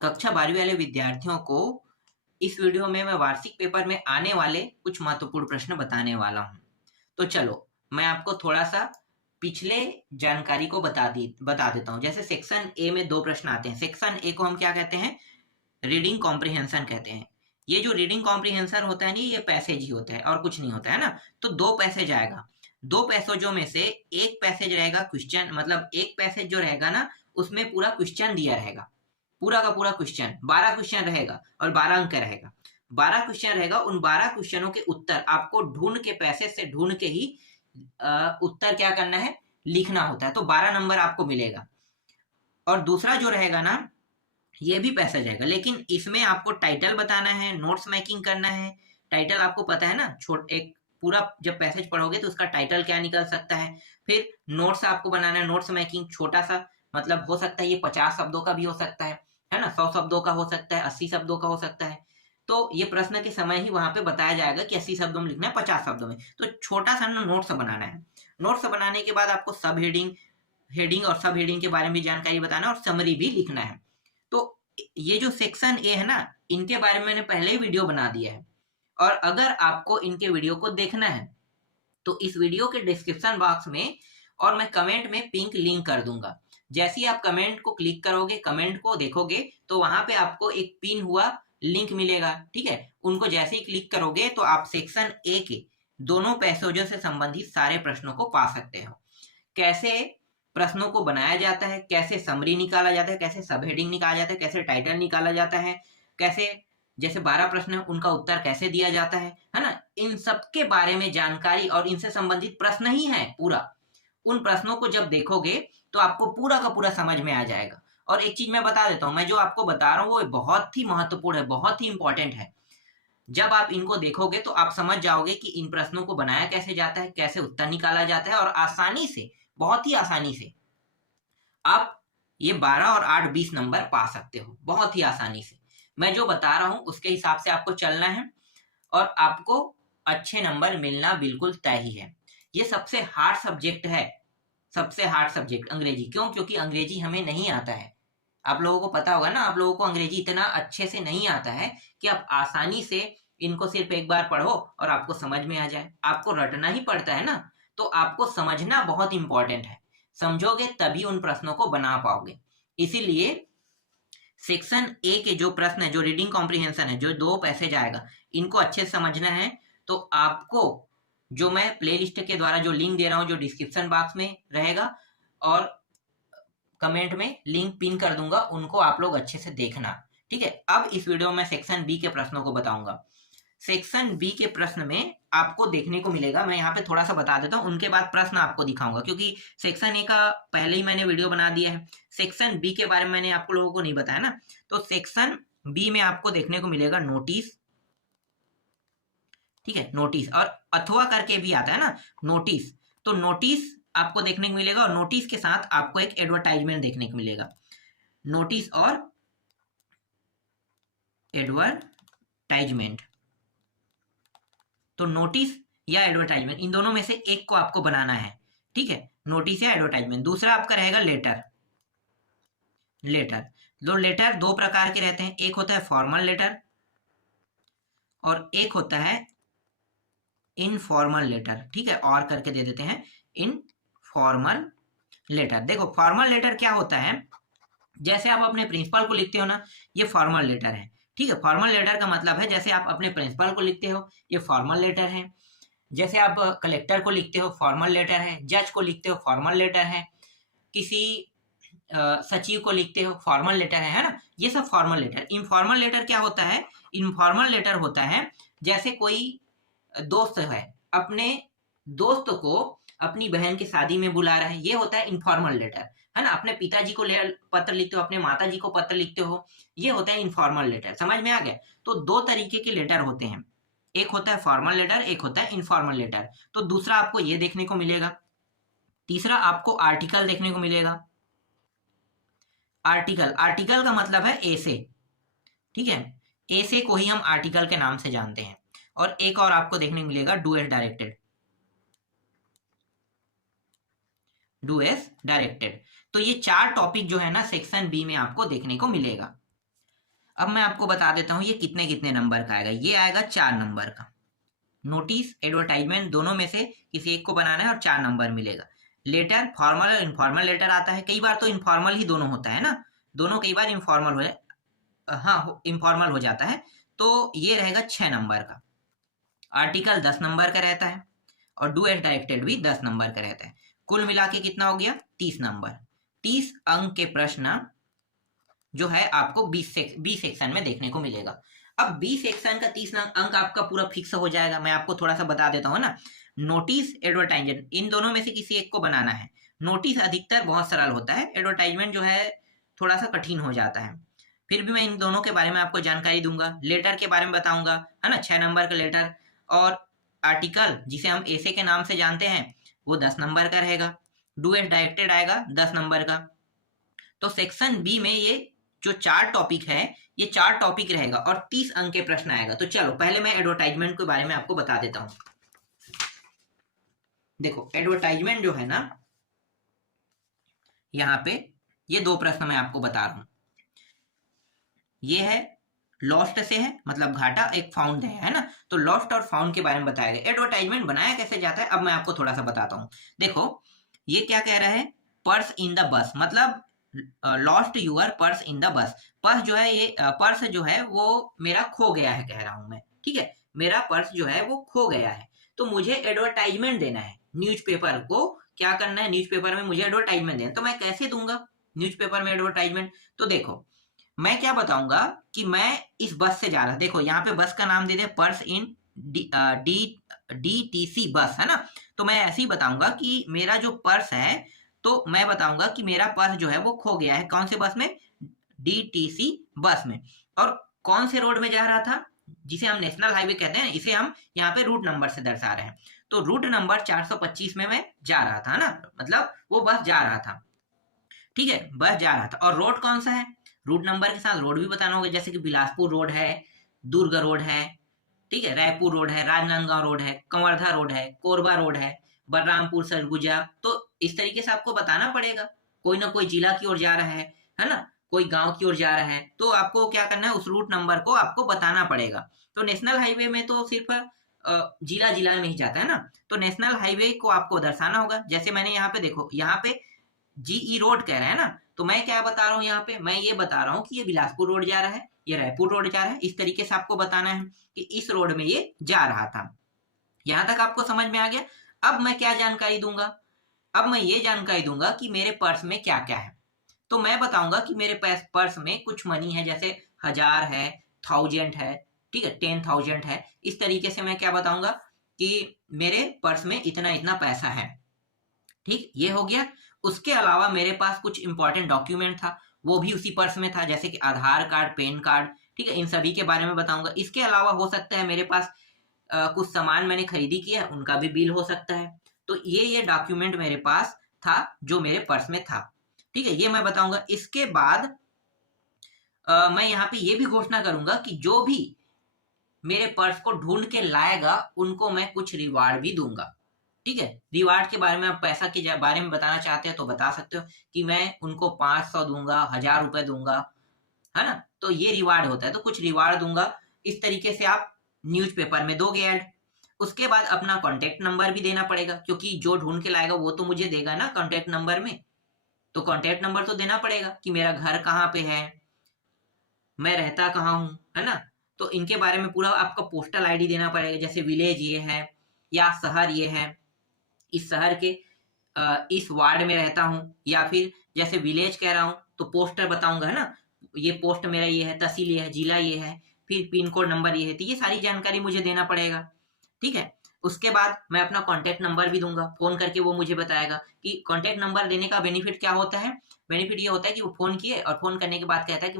कक्षा 12वीं वाले विद्यार्थियों को इस वीडियो में मैं वार्षिक पेपर में आने वाले कुछ महत्वपूर्ण प्रश्न बताने वाला हूँ। तो चलो, मैं आपको थोड़ा-सा पिछले जानकारी को बता देता हूँ। जैसे सेक्शन ए में 2 प्रश्न आते हैं। सेक्शन ए को हम क्या कहते हैं? रीडिंग कॉम्प्रिहेंशन कहते हैं। ये जो रीडिंग कॉम्प्रिहेंशन होता है ना, ये पैसेज ही होता है और कुछ नहीं होता है ना। तो 2 पैसेज आएगा। 2 पैसेजों में से एक पैसेज रहेगा क्वेश्चन, मतलब एक पैसेज जो रहेगा ना, उसमें पूरा क्वेश्चन दिया रहेगा। पूरा का पूरा क्वेश्चन 12 क्वेश्चन रहेगा और 12 अंक का रहेगा। 12 क्वेश्चन रहेगा, उन 12 क्वेश्चनों के उत्तर आपको ढूंढ के, पैसेज से ढूंढ के ही उत्तर क्या करना है, लिखना होता है। तो 12 नंबर आपको मिलेगा। और दूसरा जो रहेगा ना, ये भी पैसेज रहेगा, लेकिन इसमें आपको टाइटल बताना है, नोट्स मेकिंग करना है। टाइटल आपको पता है ना, एक पूरा जब पैसेज पढ़ोगे तो उसका टाइटल क्या निकल सकता है। फिर नोट्स आपको बनाना है, नोट्स मेकिंग छोटा सा, मतलब हो सकता है ये 50 शब्दों का भी हो सकता है ना, 100 शब्दों का हो सकता है, 80 शब्दों का हो सकता है। तो ये प्रश्न के समय ही वहां पे बताया जाएगा कि 80 शब्दों में लिखना है, 50 शब्दों में। तो छोटा सा ना नोट्स बनाना है। नोट्स बनाने के बाद आपको सब हेडिंग, हेडिंग और सब हेडिंग के बारे में भी जानकारी बताना है और समरी भी लिखना है। तो ये जो सेक्शन ए है ना, इनके बारे में मैंने पहले ही वीडियो बना दिया है। और अगर आपको इनके वीडियो को देखना है तो इस वीडियो के डिस्क्रिप्शन बॉक्स में और मैं कमेंट में पिंक लिंक कर दूंगा। जैसे ही आप कमेंट को क्लिक करोगे, कमेंट को देखोगे, तो वहां पे आपको एक पिन हुआ लिंक मिलेगा। ठीक है, उनको जैसे ही क्लिक करोगे तो आप सेक्शन ए के दोनों पैसेजों से संबंधित सारे प्रश्नों को पा सकते हो। कैसे प्रश्नों को बनाया जाता है, कैसे समरी निकाला जाता है, कैसे सब हेडिंग निकाला जाता है, कैसे टाइटल निकाला जाता है, कैसे जैसे 12 प्रश्न है उनका उत्तर कैसे दिया जाता है ना, इन सब के बारे में जानकारी और इनसे संबंधित प्रश्न ही है पूरा। उन प्रश्नों को जब देखोगे तो आपको पूरा का पूरा समझ में आ जाएगा। और एक चीज मैं बता देता हूँ, मैं जो आपको बता रहा हूँ वो बहुत ही महत्वपूर्ण है, बहुत ही इंपॉर्टेंट है। जब आप इनको देखोगे तो आप समझ जाओगे कि इन प्रश्नों को बनाया कैसे जाता है, कैसे उत्तर निकाला जाता है, और आसानी से, बहुत ही आसानी से आप ये 12 और 8 20 नंबर पा सकते हो, बहुत ही आसानी से। मैं जो बता रहा हूं उसके हिसाब से आपको चलना है और आपको अच्छे नंबर मिलना बिल्कुल तय ही है। ये सबसे हार्ड सब्जेक्ट है, सबसे हार्ड सब्जेक्ट अंग्रेजी। क्यों? क्योंकि अंग्रेजी हमें नहीं आता है। आप लोगों को पता होगा ना, आप लोगों को अंग्रेजी इतना अच्छे से नहीं आता है कि आप आसानी से इनको सिर्फ एक बार पढ़ो और आपको समझ में आ जाए। आपको रटना ही पड़ता है ना, तो आपको समझना बहुत इंपॉर्टेंट है। समझोगे तभी उन प्रश्नों को बना पाओगे। इसीलिए सेक्शन ए के जो प्रश्न है, जो रीडिंग कॉम्प्रिहेंशन है, जो 2 पैसेज आएगा, इनको अच्छे से समझना है। तो आपको जो मैं प्लेलिस्ट के द्वारा जो लिंक दे रहा हूं, जो डिस्क्रिप्शन बॉक्स में रहेगा और कमेंट में लिंक पिन कर दूंगा, उनको आप लोग अच्छे से देखना। ठीक है, अब इस वीडियो में सेक्शन बी के प्रश्नों को बताऊंगा। सेक्शन बी के प्रश्न में आपको देखने को मिलेगा, मैं यहाँ पे थोड़ा सा बता देता हूँ, उनके बाद प्रश्न आपको दिखाऊंगा, क्योंकि सेक्शन ए का पहले ही मैंने वीडियो बना दिया है। सेक्शन बी के बारे में मैंने आपको लोगों को नहीं बताया ना। तो सेक्शन बी में आपको देखने को मिलेगा नोटिस। ठीक है, नोटिस, और अथवा करके भी आता है ना, नोटिस। तो नोटिस आपको देखने को मिलेगा और नोटिस के साथ आपको एक एडवर्टाइजमेंट देखने को मिलेगा। नोटिस और एडवर्टाइजमेंट, तो नोटिस या एडवर्टाइजमेंट, इन दोनों में से एक को आपको बनाना है। ठीक है, नोटिस या एडवर्टाइजमेंट। दूसरा आपका रहेगा लेटर। लेटर, जो लेटर 2 प्रकार के रहते हैं, एक होता है फॉर्मल लेटर और एक होता है इनफॉर्मल लेटर। ठीक है, और करके दे देते हैं, इनफॉर्मल लेटर। देखो फॉर्मल लेटर क्या होता है, जैसे आप अपने प्रिंसिपल को लिखते हो ना, ये फॉर्मल लेटर है। ठीक है, फॉर्मल लेटर का मतलब है जैसे आप अपने प्रिंसिपल को लिखते हो, ये फॉर्मल लेटर है। जैसे आप कलेक्टर को लिखते हो, फॉर्मल लेटर है। जज को लिखते हो, फॉर्मल लेटर है। किसी सचिव को लिखते हो, फॉर्मल लेटर है ना, ये सब फॉर्मल लेटर। इनफॉर्मल लेटर क्या होता है? इनफॉर्मल लेटर होता है जैसे कोई दोस्त है, अपने दोस्त को अपनी बहन की शादी में बुला रहा है, ये होता है इनफॉर्मल लेटर, है ना। अपने पिताजी को पत्र लिखते हो, अपने माताजी को पत्र लिखते हो, ये होता है इनफॉर्मल लेटर। समझ में आ गया? तो 2 तरीके के लेटर होते हैं, एक होता है फॉर्मल लेटर, एक होता है इनफॉर्मल लेटर। तो दूसरा आपको ये देखने को मिलेगा। तीसरा आपको आर्टिकल देखने को मिलेगा। आर्टिकल, आर्टिकल का मतलब है ऐसे। ठीक है, ऐसे को ही हम आर्टिकल के नाम से जानते हैं। और एक और आपको देखने को मिलेगा do as directed. Do as directed. तो ये 4 टॉपिक जो है ना, सेक्शन बी में आपको देखने को मिलेगा। अब मैं आपको बता देता हूँ ये कितने कितने नंबर का आएगा। ये आएगा 4 नंबर का। नोटिस, एडवर्टाइजमेंट दोनों में से किसी एक को बनाना है और 4 नंबर मिलेगा। लेटर, फॉर्मल और इनफॉर्मल लेटर आता है। कई बार तो इनफॉर्मल ही दोनों होता है ना, दोनों कई बार इनफॉर्मल हो जाए, हाँ इनफॉर्मल हो जाता है। तो ये रहेगा 6 नंबर का। आर्टिकल 10 नंबर का रहता है और डू एज डायरेक्टेड भी 10 नंबर का रहता है। कुल मिला के कितना हो गया? 30 नंबर। 30 अंक के प्रश्न जो है आपको 20 सेक्शन में देखने को मिलेगा। अब 20 सेक्शन का 30 अंक आपका पूरा फिक्स हो जाएगा। मैं आपको थोड़ा सा बता देता हूँ ना। नोटिस, एडवर्टाइजमेंट, इन दोनों में से किसी एक को बनाना है। नोटिस अधिकतर बहुत सरल होता है, एडवर्टाइजमेंट जो है थोड़ा सा कठिन हो जाता है। फिर भी मैं इन दोनों के बारे में आपको जानकारी दूंगा। लेटर के बारे में बताऊंगा, है ना, 6 नंबर का लेटर। और आर्टिकल जिसे हम ऐसे के नाम से जानते हैं वो 10 नंबर का रहेगा। डू एज डायरेक्टेड आएगा 10 नंबर का। तो सेक्शन बी में ये जो 4 टॉपिक है, ये 4 टॉपिक रहेगा और 30 अंक के प्रश्न आएगा। तो चलो पहले मैं एडवर्टाइजमेंट के बारे में आपको बता देता हूं। देखो एडवर्टाइजमेंट जो है ना, यहाँ पे ये 2 प्रश्न मैं आपको बता रहा हूं। ये है लॉस्ट से है, मतलब घाटा, एक फाउंड है ना। तो लॉस्ट और फाउंड के बारे में बताया गया। एडवर्टाइजमेंट बनाया कैसे जाता है अब मैं आपको थोड़ा सा बताता हूँ। देखो ये क्या कह रहा है, पर्स इन द बस, मतलब lost your purse in the bus. Purse जो है, ये पर्स जो है वो मेरा खो गया है, कह रहा हूं मैं, ठीक है, मेरा पर्स जो है वो खो गया है। तो मुझे एडवर्टाइजमेंट देना है, न्यूज़पेपर को क्या करना है, न्यूज़पेपर में मुझे एडवर्टाइजमेंट देना है। तो मैं कैसे दूंगा न्यूज़पेपर में एडवर्टाइजमेंट? तो देखो मैं क्या बताऊंगा कि मैं इस बस से जा रहा, देखो यहाँ पे बस का नाम दे दे पर्स इन DTC बस, है ना। तो मैं ऐसे ही बताऊंगा कि मेरा जो पर्स है, तो मैं बताऊंगा कि मेरा पर्स जो है वो खो गया है। कौन से बस में? DTC बस में। और कौन से रोड में जा रहा था, जिसे हम नेशनल हाईवे कहते हैं, इसे हम यहाँ पे रूट नंबर से दर्शा रहे हैं। तो रूट नंबर 425 में मैं जा रहा था ना, मतलब वो बस जा रहा था, ठीक है, बस जा रहा था। और रोड कौन सा है, रूट नंबर के साथ रोड भी बताना होगा, जैसे कि बिलासपुर रोड है, दुर्ग रोड है, ठीक है, रायपुर रोड है, राजनांदगांव रोड है, कंवर्धा रोड है, कोरबा रोड है, बलरामपुर, सरगुजा। तो इस तरीके से आपको बताना पड़ेगा। कोई ना कोई जिला की ओर जा रहा है ना, कोई गांव की ओर जा रहा है, तो आपको क्या करना है, उस रूट नंबर को आपको बताना पड़ेगा। तो नेशनल हाईवे में तो सिर्फ जिला जिला में ही जाता है ना, तो नेशनल हाईवे को आपको दर्शाना होगा। जैसे मैंने यहाँ पे देखो, यहाँ पे GE रोड कह रहा है ना, तो मैं क्या बता रहा हूँ यहाँ पे, मैं ये बता रहा हूँ कि ये बिलासपुर रोड जा रहा है, ये रायपुर रोड जा रहा है। इस तरीके से आपको बताना है कि इस रोड में ये जा रहा था। यहां तक आपको समझ में आ गया। अब मैं क्या जानकारी दूंगा, अब मैं ये जानकारी दूंगा कि मेरे पर्स में क्या क्या है। तो मैं बताऊंगा कि मेरे पास पर्स में कुछ मनी है, जैसे 1000 है, 1000 है, ठीक है, 10,000 है। इस तरीके से मैं क्या बताऊंगा कि मेरे पर्स में इतना इतना पैसा है, ठीक, ये हो गया। उसके अलावा मेरे पास कुछ इंपॉर्टेंट डॉक्यूमेंट था, वो भी उसी पर्स में था, जैसे कि आधार कार्ड, पैन कार्ड, ठीक है, इन सभी के बारे में बताऊंगा। इसके अलावा हो सकता है मेरे पास कुछ सामान मैंने खरीदी किया, उनका भी बिल हो सकता है। तो ये डॉक्यूमेंट मेरे पास था जो मेरे पर्स में था, ठीक है, ये मैं बताऊंगा। इसके बाद मैं यहाँ पे ये भी घोषणा करूंगा कि जो भी मेरे पर्स को ढूंढ के लाएगा उनको मैं कुछ रिवार्ड भी दूंगा, ठीक है। रिवार्ड के बारे में, आप पैसा के बारे में बताना चाहते हैं तो बता सकते हो कि मैं उनको 500 दूंगा, 1000 रुपए दूंगा, है ना। तो ये रिवार्ड होता है, तो कुछ रिवार्ड दूंगा। इस तरीके से आप न्यूज़पेपर में दोगे ऐड। उसके बाद अपना कॉन्टेक्ट नंबर भी देना पड़ेगा, क्योंकि जो ढूंढ के लाएगा वो तो मुझे देगा ना कॉन्टेक्ट नंबर में। तो कॉन्टेक्ट नंबर तो देना पड़ेगा कि मेरा घर कहाँ पे है, मैं रहता कहाँ हूँ, है ना। तो इनके बारे में पूरा आपका पोस्टल आईडी देना पड़ेगा, जैसे विलेज ये है या शहर ये है, इस शहर के इस वार्ड में रहता हूँ, या फिर जैसे विलेज कह रहा हूँ तो पोस्टर बताऊंगा, है ना, ये पोस्ट मेरा ये है, तहसील ये है, जिला ये है, फिर पिन कोड नंबर ये है। तो ये सारी जानकारी मुझे देना पड़ेगा, ठीक है। उसके बाद मैं अपना कॉन्टेक्ट नंबर भी दूंगा, फोन करके वो मुझे बताएगा कि कॉन्टेक्ट नंबर देने का बेनिफिट क्या होता है। बेनिफिट ये होता है कि वो फोन किए और फोन करने के बाद कहता है कि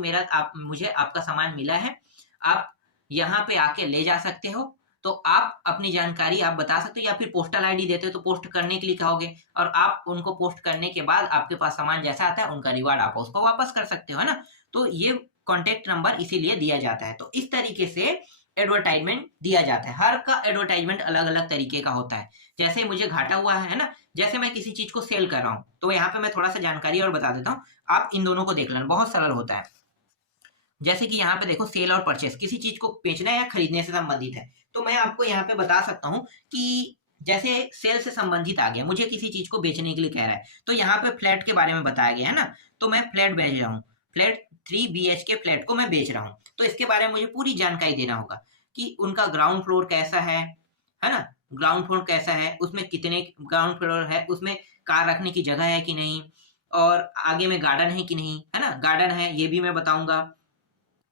मुझे आपका सामान मिला है, आप यहाँ पे आके ले जा सकते हो। तो आप अपनी जानकारी आप बता सकते हो, या फिर पोस्टल आईडी देते हो तो पोस्ट करने के लिए कहोगे, और आप उनको पोस्ट करने के बाद आपके पास सामान जैसा आता है उनका रिवार्ड आप उसको वापस कर सकते हो, है ना। तो ये कॉन्टेक्ट नंबर इसीलिए दिया जाता है। तो इस तरीके से एडवर्टाइजमेंट दिया जाता है। हर का एडवर्टाइजमेंट अलग अलग तरीके का होता है। जैसे मुझे घाटा हुआ है ना, जैसे मैं किसी चीज को सेल कर रहा हूँ, तो यहाँ पे मैं थोड़ा सा जानकारी और बता देता हूँ, आप इन दोनों को देख लेना, बहुत सरल होता है। जैसे कि यहाँ पे देखो सेल और परचेस, किसी चीज को बेचना या खरीदने से संबंधित है। तो मैं आपको यहाँ पे बता सकता हूँ कि जैसे सेल से संबंधित आ गया, मुझे किसी चीज को बेचने के लिए कह रहा है, तो यहाँ पे फ्लैट के बारे में बताया गया है ना, तो मैं फ्लैट बेच रहा हूँ, फ्लैट 3 BHK फ्लैट को मैं बेच रहा हूँ, तो इसके बारे में मुझे पूरी जानकारी देना होगा कि उनका ग्राउंड फ्लोर कैसा है ना, ग्राउंड फ्लोर कैसा है, उसमें कितने ग्राउंड फ्लोर है, उसमें कार रखने की जगह है कि नहीं, और आगे में गार्डन है कि नहीं, है ना, गार्डन है ये भी मैं बताऊंगा,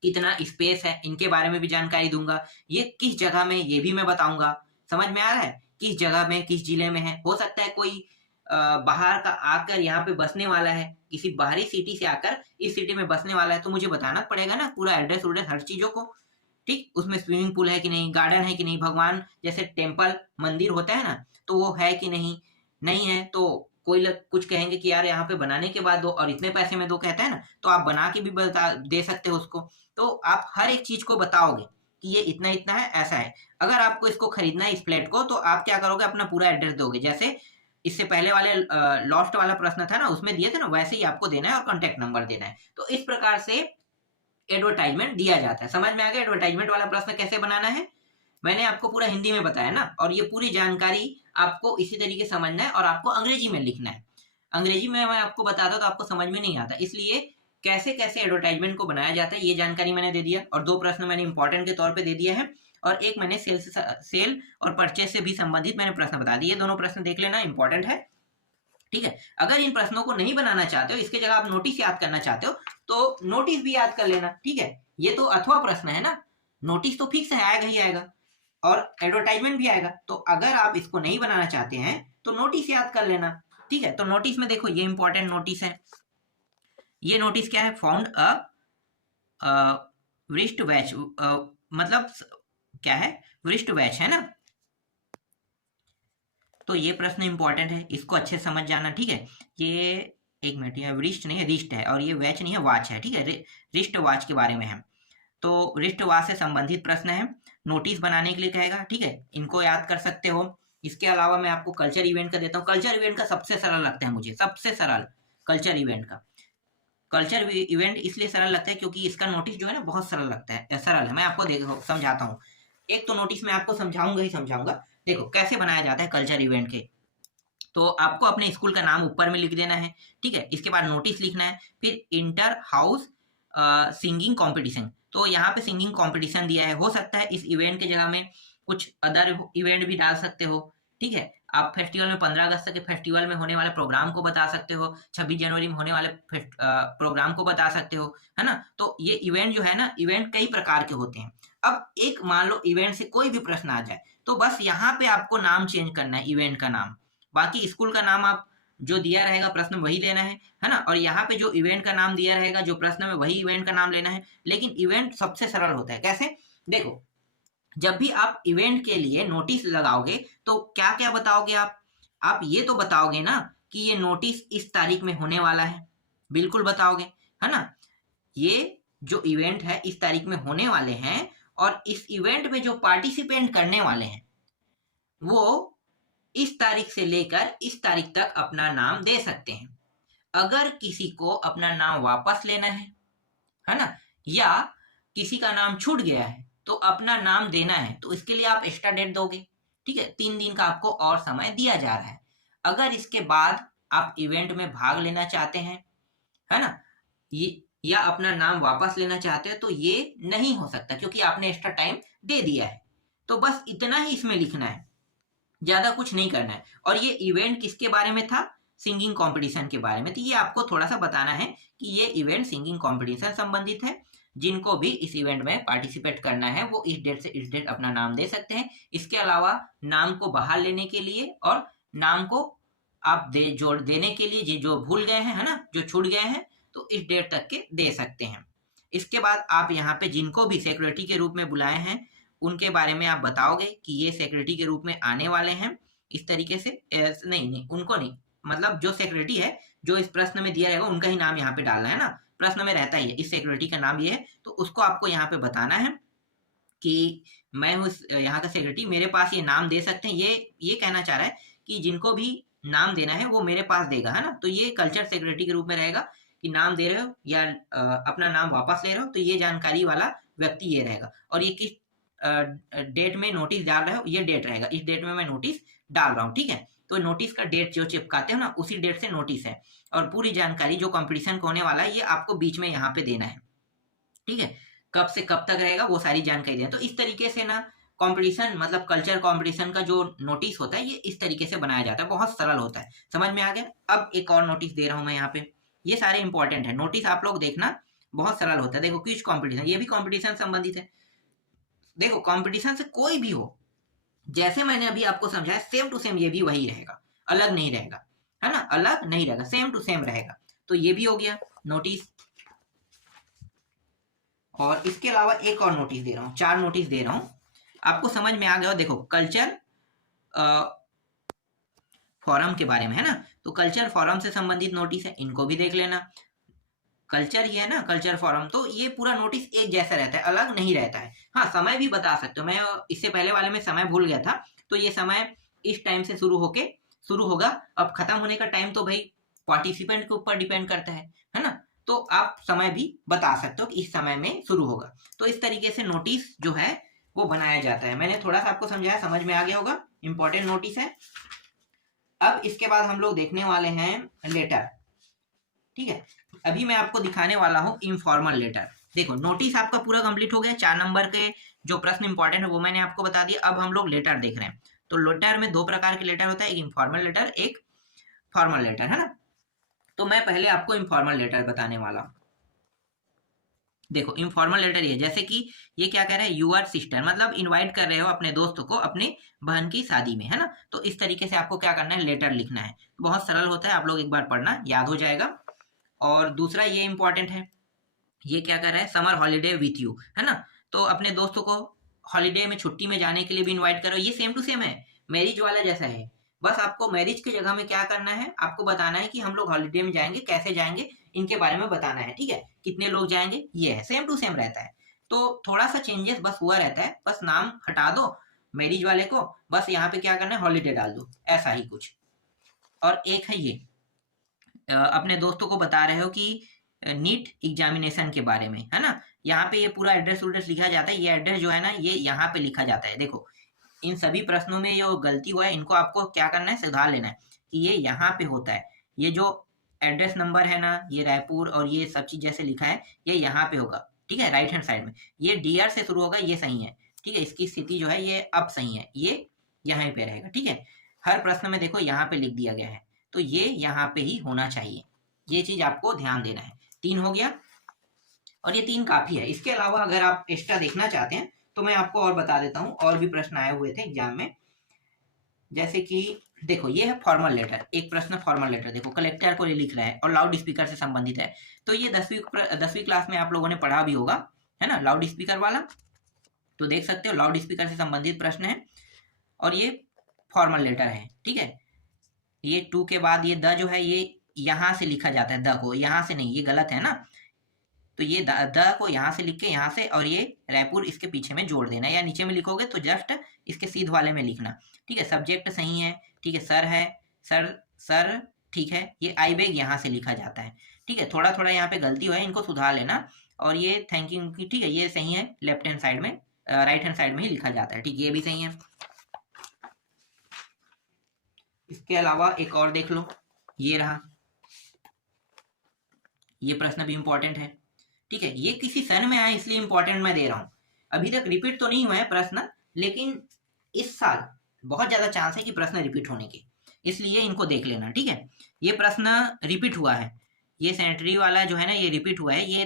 कितना स्पेस है इनके बारे में भी जानकारी दूंगा, ये किस जगह में ये भी मैं बताऊंगा। समझ में आ रहा है, किस जगह में, किस जिले में है। हो सकता है कोई बाहर का आकर यहाँ पे बसने वाला है, किसी बाहरी सिटी से आकर इस सिटी में बसने वाला है, तो मुझे बताना पड़ेगा ना पूरा एड्रेस उड्रेस हर चीजों को। ठीक, उसमें स्विमिंग पूल है कि नहीं, गार्डन है कि नहीं, भगवान जैसे टेम्पल मंदिर होता है ना, तो वो है कि नहीं, नहीं है तो कोई कुछ कहेंगे कि यार यहाँ पे बनाने के बाद दो और इतने पैसे में दो, कहता है ना, तो आप बना के भी बता दे सकते हो उसको। तो आप हर एक चीज को बताओगे कि ये इतना इतना है, ऐसा है। अगर आपको इसको खरीदना है इस फ्लैट को, तो आप क्या करोगे, अपना पूरा एड्रेस दोगे, जैसे इससे पहले वाले लॉस्ट वाला प्रश्न था ना, उसमें दिए थे ना, वैसे ही आपको देना है और कॉन्टेक्ट नंबर देना है। तो इस प्रकार से एडवर्टाइजमेंट दिया जाता है। समझ में आ गया एडवर्टाइजमेंट वाला प्रश्न कैसे बनाना है? मैंने आपको पूरा हिंदी में बताया ना, और ये पूरी जानकारी आपको इसी तरीके समझना है और आपको अंग्रेजी में लिखना है। अंग्रेजी में मैं आपको बताता तो आपको समझ में नहीं आता, इसलिए कैसे कैसे एडवर्टाइजमेंट को बनाया जाता है ये जानकारी मैंने दे दिया, और 2 प्रश्न मैंने इंपॉर्टेंट के तौर पे दे दिया है, और एक मैंने सेल और परचेस से भी संबंधित मैंने प्रश्न बता दिए। दोनों प्रश्न देख लेना, इंपॉर्टेंट है। ठीक है, अगर इन प्रश्नों को नहीं बनाना चाहते हो, इसके जगह आप नोटिस याद करना चाहते हो, तो नोटिस भी याद कर लेना। ठीक है, ये तो अथवा प्रश्न है ना, नोटिस तो फिक्स है, आएगा ही आएगा, और एडवर्टाइजमेंट भी आएगा। तो अगर आप इसको नहीं बनाना चाहते हैं तो नोटिस याद कर लेना। ठीक है, तो नोटिस में देखो ये इंपॉर्टेंट नोटिस है। ये नोटिस क्या है, फाउंड अ वृष्ट वैच, मतलब क्या है, वृष्ट वैच है ना, तो ये प्रश्न इंपॉर्टेंट है, इसको अच्छे समझ जाना। ठीक है, ये एक मिनट, ये वृष्ट नहीं है, रिस्ट है, और ये वैच नहीं है, वॉच है। ठीक है, रिस्ट वॉच के बारे में है, तो रिस्ट वॉच से संबंधित प्रश्न है, नोटिस बनाने के लिए कहेगा। ठीक है, इनको याद कर सकते हो। इसके अलावा मैं आपको कल्चर इवेंट का देता हूँ। कल्चर इवेंट का सबसे सरल लगता है मुझे, सबसे सरल कल्चर इवेंट का। कल्चर इवेंट इसलिए सरल लगता है क्योंकि इसका नोटिस जो है ना बहुत सरल लगता है, सरल है। मैं आपको देखो समझाता हूँ, एक तो नोटिस मैं आपको समझाऊंगा ही समझाऊंगा। देखो कैसे बनाया जाता है कल्चर इवेंट के, तो आपको अपने स्कूल का नाम ऊपर में लिख देना है। ठीक है, इसके बाद नोटिस लिखना है, फिर इंटर हाउस सिंगिंग कंपटीशन, तो यहाँ पे सिंगिंग कंपटीशन दिया है। हो सकता है इस इवेंट की जगह में कुछ अदर इवेंट भी डाल सकते हो। ठीक है, आप फेस्टिवल में 15 अगस्त के फेस्टिवल में होने वाले प्रोग्राम को बता सकते हो, 26 जनवरी में होने वाले प्रोग्राम को बता सकते हो, है ना। तो ये इवेंट जो है ना, इवेंट कई प्रकार के होते हैं। अब एक मान लो इवेंट से कोई भी प्रश्न आ जाए, तो बस यहाँ पे आपको नाम चेंज करना है, इवेंट का नाम। बाकी स्कूल का नाम आप जो दिया रहेगा प्रश्न में वही लेना है ना, और यहाँ पे जो इवेंट का नाम दिया रहेगा जो प्रश्न में, वही इवेंट का नाम लेना है। लेकिन इवेंट सबसे सरल होता है। कैसे, देखो जब भी आप इवेंट के लिए नोटिस लगाओगे तो क्या क्या बताओगे आप ये तो बताओगे ना कि ये नोटिस इस तारीख में होने वाला है, बिल्कुल बताओगे, है ना। ये जो इवेंट है इस तारीख में होने वाले हैं, और इस इवेंट में जो पार्टिसिपेंट करने वाले हैं वो इस तारीख से लेकर इस तारीख तक अपना नाम दे सकते हैं। अगर किसी को अपना नाम वापस लेना है ना, या किसी का नाम छूट गया है तो अपना नाम देना है, तो इसके लिए आप एक्स्ट्रा डेट दोगे। ठीक है, 3 दिन का आपको और समय दिया जा रहा है। अगर इसके बाद आप इवेंट में भाग लेना चाहते हैं, है ना, ये या अपना नाम वापस लेना चाहते हैं, तो ये नहीं हो सकता क्योंकि आपने एक्स्ट्रा टाइम दे दिया है। तो बस इतना ही इसमें लिखना है, ज्यादा कुछ नहीं करना है। और ये इवेंट किसके बारे में था, सिंगिंग कंपटीशन के बारे में। तो ये आपको थोड़ा सा बताना है कि ये इवेंट सिंगिंग कंपटीशन संबंधित है। जिनको भी इस इवेंट में पार्टिसिपेट करना है वो इस डेट से इस डेट अपना नाम दे सकते हैं। इसके अलावा नाम को बाहर लेने के लिए और नाम को आप जोड़ देने के लिए जो भूल गए हैं, है ना, जो छूट गए हैं, तो इस डेट तक के दे सकते हैं। इसके बाद आप यहाँ पे जिनको भी सेक्रेटरी के रूप में बुलाए हैं उनके बारे में आप बताओगे कि ये सेक्रेटरी के रूप में आने वाले हैं, इस तरीके से। नहीं, उनको नहीं, मतलब जो सेक्रेटरी है जो इस प्रश्न में दिया रहेगा उनका ही नाम यहाँ पे डालना है ना, प्रश्न में रहता ही है इस सेक्रेटरी का नाम ये है, तो उसको आपको यहाँ पे बताना है कि मैं हूँ यहाँ का सेक्रेटरी, मेरे पास ये नाम दे सकते हैं। ये कहना चाह रहा है कि जिनको भी नाम देना है वो मेरे पास देगा, है ना। तो ये कल्चर सेक्रेटरी के रूप में रहेगा कि नाम दे रहे हो या अपना नाम वापस ले रहे हो तो ये जानकारी वाला व्यक्ति ये रहेगा, और ये किस डेट में नोटिस डाल रहे हो ये डेट रहेगा, इस डेट में मैं नोटिस डाल रहा हूँ, ठीक है। तो नोटिस का डेट जो चिपकाते हो ना उसी डेट से नोटिस है, और पूरी जानकारी जो कंपटीशन को होने वाला है ये आपको बीच में यहाँ पे देना है, ठीक है। कब से कब तक रहेगा वो सारी जानकारी देना। तो इस तरीके से ना कंपटीशन मतलब कल्चर कंपटीशन का जो नोटिस होता है ये इस तरीके से बनाया जाता है, बहुत सरल होता है, समझ में आ गया। अब एक और नोटिस दे रहा हूं मैं यहाँ पे, ये सारे इंपॉर्टेंट है नोटिस, आप लोग देखना बहुत सरल होता है। देखो क्विज कंपटीशन, ये भी कंपटीशन संबंधित है। देखो कंपटीशन से कोई भी हो, जैसे मैंने अभी आपको समझाया सेम टू सेम ये भी वही रहेगा, अलग नहीं रहेगा, है ना, अलग नहीं रहेगा, सेम टू सेम रहेगा। तो ये भी हो गया नोटिस। और इसके अलावा एक और नोटिस दे रहा हूँ, 4 नोटिस दे रहा हूँ, आपको समझ में आ गया। देखो कल्चर फोरम के बारे में है ना, तो कल्चर फोरम से संबंधित नोटिस है, इनको भी देख लेना। कल्चर ये है ना कल्चर फोरम, तो ये पूरा नोटिस एक जैसा रहता है, अलग नहीं रहता है। हाँ समय भी बता सकते हो, मैं इससे पहले वाले में समय भूल गया था, तो ये समय इस टाइम से शुरू होगा। अब खत्म होने का टाइम तो भाई पार्टिसिपेंट के ऊपर डिपेंड करता है ना, तो आप समय भी बता सकते हो कि इस समय में शुरू होगा। तो इस तरीके से नोटिस जो है वो बनाया जाता है। मैंने थोड़ा सा आपको समझाया, समझ में आ गया होगा, इंपॉर्टेंट नोटिस है। अब इसके बाद हम लोग देखने वाले हैं लेटर, ठीक है। अभी मैं आपको दिखाने वाला हूं इनफॉर्मल लेटर। देखो नोटिस आपका पूरा कंप्लीट हो गया, 4 नंबर के जो प्रश्न इंपॉर्टेंट है वो मैंने आपको बता दिया। अब हम लोग लेटर देख रहे हैं। तो लेटर में 2 प्रकार के लेटर होता है, एक इनफॉर्मल लेटर, एक फॉर्मल लेटर, है ना। तो मैं पहले आपको इनफॉर्मल लेटर बताने वाला हूं। देखो इनफॉर्मल लेटर ये जैसे कि ये क्या कह रहा है, यूआर सिस्टर, मतलब इनवाइट कर रहे हो अपने दोस्त को अपने बहन की शादी में, है ना। तो इस तरीके से आपको क्या करना है, लेटर लिखना है। बहुत सरल होता है, आप लोग एक बार पढ़ना, याद हो जाएगा। और दूसरा ये इंपॉर्टेंट है, ये क्या कर रहा है, समर हॉलीडे विथ यू, है ना। तो अपने दोस्तों को हॉलीडे में छुट्टी में जाने के लिए भी इनवाइट करो, ये सेम टू सेम है, मैरिज वाला जैसा है। बस आपको मैरिज की जगह में क्या करना है, आपको बताना है कि हम लोग हॉलीडे में जाएंगे, कैसे जाएंगे इनके बारे में बताना है, ठीक है। कितने लोग जाएंगे ये है, सेम टू सेम रहता है। तो थोड़ा सा चेंजेस बस हुआ रहता है, बस नाम हटा दो मैरिज वाले को, बस यहाँ पे क्या करना है, हॉलीडे डाल दो, ऐसा ही कुछ। और एक है ये, अपने दोस्तों को बता रहे हो कि नीट एग्जामिनेशन के बारे में, है ना। यहाँ पे ये पूरा एड्रेस उड्रेस लिखा जाता है, ये एड्रेस जो है ना ये यहाँ पे लिखा जाता है। देखो इन सभी प्रश्नों में जो गलती हुआ है इनको आपको क्या करना है, सुधार लेना है कि ये यहाँ पे होता है। ये जो एड्रेस नंबर है ना, ये रायपुर और ये सब चीज जैसे लिखा है ये यहाँ पे होगा, ठीक है, राइट हैंड साइड में। ये डीआर से शुरू होगा, ये सही है, ठीक है, इसकी स्थिति जो है ये अब सही है, ये यहाँ पे रहेगा, ठीक है। हर प्रश्न में देखो यहाँ पे लिख दिया गया है, तो ये यहाँ पे ही होना चाहिए, ये चीज आपको ध्यान देना है। 3 हो गया, और ये 3 काफी है। इसके अलावा अगर आप एक्स्ट्रा देखना चाहते हैं तो मैं आपको और बता देता हूँ, और भी प्रश्न आए हुए थे एग्जाम में। जैसे कि देखो ये है फॉर्मल लेटर, एक प्रश्न फॉर्मल लेटर, देखो कलेक्टर को ये लिख रहा है और लाउड स्पीकर से संबंधित है। तो ये 10वीं क्लास में आप लोगों ने पढ़ा भी होगा, है ना, लाउड स्पीकर वाला। तो देख सकते हो लाउड स्पीकर से संबंधित प्रश्न है, और ये फॉर्मल लेटर है, ठीक है। ये 2 के बाद ये द जो है ये यहाँ से लिखा जाता है, द को यहाँ से नहीं, ये गलत है ना। तो ये द को यहाँ से लिख के यहाँ से, और ये रायपुर इसके पीछे में जोड़ देना, या नीचे में लिखोगे तो जस्ट इसके सीध वाले में लिखना, ठीक है। सब्जेक्ट सही है, ठीक है, सर है, सर ठीक है। ये आई बैग यहाँ से लिखा जाता है, ठीक है। थोड़ा थोड़ा यहाँ पे गलती हुआ है, इनको सुधार लेना। और ये थैंक यू की, ठीक है, ये सही है, लेफ्ट हैंड साइड में, राइट हैंड साइड में ही लिखा जाता है, ठीक, ये भी सही है। इसके अलावा एक और देख लो, ये रहा, ये प्रश्न भी इंपॉर्टेंट है, ठीक है। ये किसी सन में आया इसलिए इंपॉर्टेंट मैं दे रहा हूँ, अभी तक रिपीट तो नहीं हुआ है प्रश्न, लेकिन इस साल बहुत ज्यादा चांस है कि प्रश्न रिपीट होने के, इसलिए इनको देख लेना, ठीक है। ये प्रश्न रिपीट हुआ है, ये सैनिटरी वाला जो है ना ये रिपीट हुआ है, ये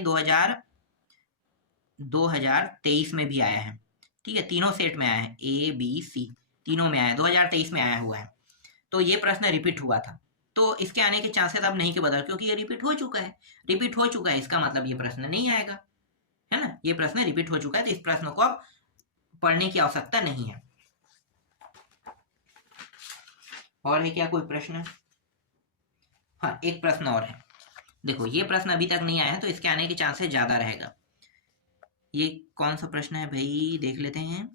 2023 में भी आया है, ठीक है, तीनों सेट में आया है, ए बी सी तीनों में आया है, 2023 में आया हुआ है। तो ये प्रश्न रिपीट हुआ था, तो इसके आने के चांसेस अब नहीं के बदल, क्योंकि ये रिपीट हो चुका है, इसका मतलब ये प्रश्न नहीं आएगा, है ना। ये प्रश्न रिपीट हो चुका है, तो इस प्रश्न को अब पढ़ने की आवश्यकता नहीं है। और है क्या कोई प्रश्न? हाँ एक प्रश्न और है, देखो ये प्रश्न अभी तक नहीं आया है तो इसके आने के चांसेस ज्यादा रहेगा। ये कौन सा प्रश्न है भाई, देख लेते हैं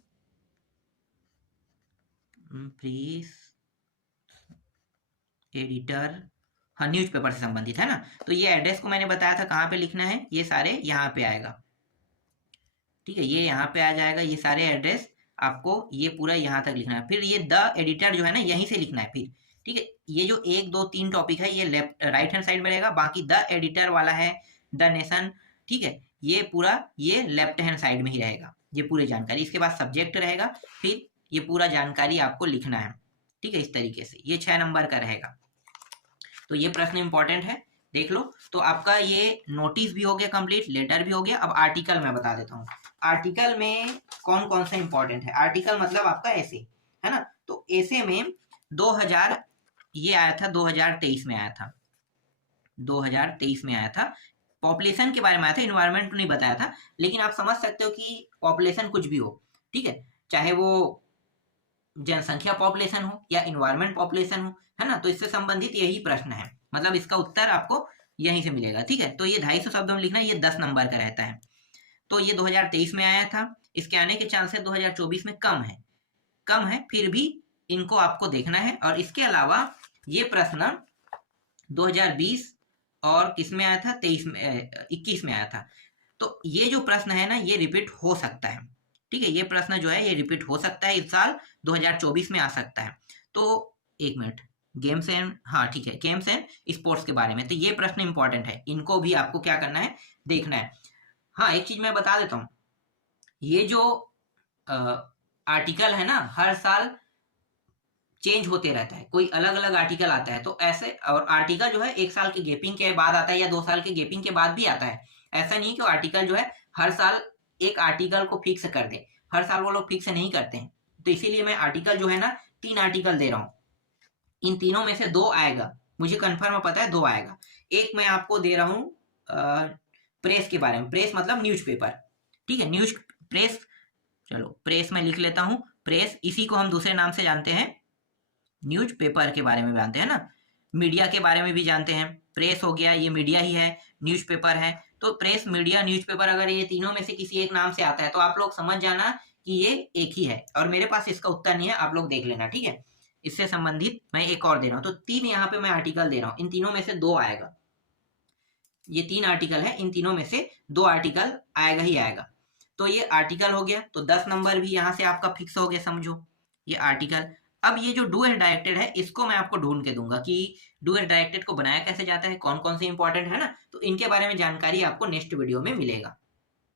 प्लीज, एडिटर, हाँ, न्यूज़पेपर से संबंधित है ना। तो ये एड्रेस को मैंने बताया था कहाँ पे लिखना है, ये सारे यहाँ पे आएगा, ठीक है, ये यहाँ पे आ जाएगा, ये सारे एड्रेस आपको ये पूरा यहाँ तक लिखना है। फिर ये द एडिटर जो है ना यहीं से लिखना है फिर, ठीक है। ये जो 1 2 3 टॉपिक है ये लेफ्ट राइट हैंड साइड में रहेगा, बाकी द एडिटर वाला है, द नेशन, ठीक है, ये पूरा ये लेफ्ट हैंड साइड में ही रहेगा, ये पूरी जानकारी। इसके बाद सब्जेक्ट रहेगा, फिर ये पूरा जानकारी आपको लिखना है, ठीक है, इस तरीके से। ये 6 नंबर का रहेगा। तो ये प्रश्न इंपॉर्टेंट है, देख लो। तो आपका ये नोटिस भी हो गया कंप्लीट, लेटर भी हो गया। अब आर्टिकल मैं बता देता हूँ। आर्टिकल में कौन कौन सा इंपॉर्टेंट है। आर्टिकल मतलब आपका ऐसे, है ना। तो ऐसे में 2000 ये आया था, 2023 में आया था, 2023 में आया था। पॉपुलेशन के बारे में आया था, इन्वायरमेंट नहीं बताया था। लेकिन आप समझ सकते हो कि पॉपुलेशन कुछ भी हो, ठीक है, चाहे वो जनसंख्या पॉपुलेशन हो या इन्वायरमेंट पॉपुलेशन हो, है ना। तो इससे संबंधित यही प्रश्न है, मतलब इसका उत्तर आपको यहीं से मिलेगा, ठीक है। तो ये 250 शब्दों में लिखना है, ये 10 नंबर का रहता है। तो ये 2023 में आया था, इसके आने के चांसेस 2024 में कम है, फिर भी इनको आपको देखना है। और इसके अलावा ये प्रश्न 2020 और किस में आया था, 23 में, 21 में आया था। तो ये जो प्रश्न है ना ये रिपीट हो सकता है, ठीक है, ये प्रश्न जो है ये रिपीट हो सकता है, इस साल 2024 में आ सकता है। तो 1 मिनट, गेम्स एंड, हाँ ठीक है, गेम्स एंड स्पोर्ट्स के बारे में। तो ये प्रश्न इंपॉर्टेंट है, इनको भी आपको क्या करना है, देखना है। हाँ, एक चीज मैं बता देता हूँ, ये जो आर्टिकल है ना हर साल चेंज होते रहता है, कोई अलग अलग आर्टिकल आता है। तो ऐसे, और आर्टिकल जो है 1 साल के गैपिंग के बाद आता है या 2 साल के गैपिंग के बाद भी आता है। ऐसा नहीं कि आर्टिकल जो है हर साल एक आर्टिकल को फिक्स कर दे, हर साल वो लोग फिक्स नहीं करते हैं। तो इसीलिए मैं आर्टिकल जो है ना 3 आर्टिकल दे रहा हूँ, इन तीनों में से 2 आएगा, मुझे कंफर्म पता है 2 आएगा। एक मैं आपको दे रहा हूँ प्रेस के बारे में, प्रेस मतलब न्यूज़पेपर, ठीक है, न्यूज प्रेस, चलो प्रेस में लिख लेता हूँ, प्रेस, इसी को हम दूसरे नाम से जानते हैं, न्यूज़पेपर के बारे में जानते हैं ना, मीडिया के बारे में भी जानते हैं। प्रेस हो गया, ये मीडिया ही है, न्यूज़पेपर है। तो प्रेस, मीडिया, न्यूज़पेपर, अगर ये तीनों में से किसी एक नाम से आता है तो आप लोग समझ जाना कि ये एक ही है। और मेरे पास इसका उत्तर नहीं है, आप लोग देख लेना, ठीक है। इससे संबंधित मैं एक और दे रहा हूँ, तो 3 यहाँ पे मैं आर्टिकल दे रहा हूँ, इन तीनों में से 2 आएगा। ये 3 आर्टिकल है, इन तीनों में से 2 आर्टिकल आएगा ही आएगा। तो ये आर्टिकल हो गया, तो 10 नंबर भी यहाँ से आपका फिक्स हो गया, समझो ये आर्टिकल। अब ये जो डू एज डायरेक्टेड है इसको मैं आपको ढूंढ के दूंगा कि डू एज डायरेक्टेड को बनाया कैसे जाता है, कौन कौन से इंपॉर्टेंट है ना। तो इनके बारे में जानकारी आपको नेक्स्ट वीडियो में मिलेगा।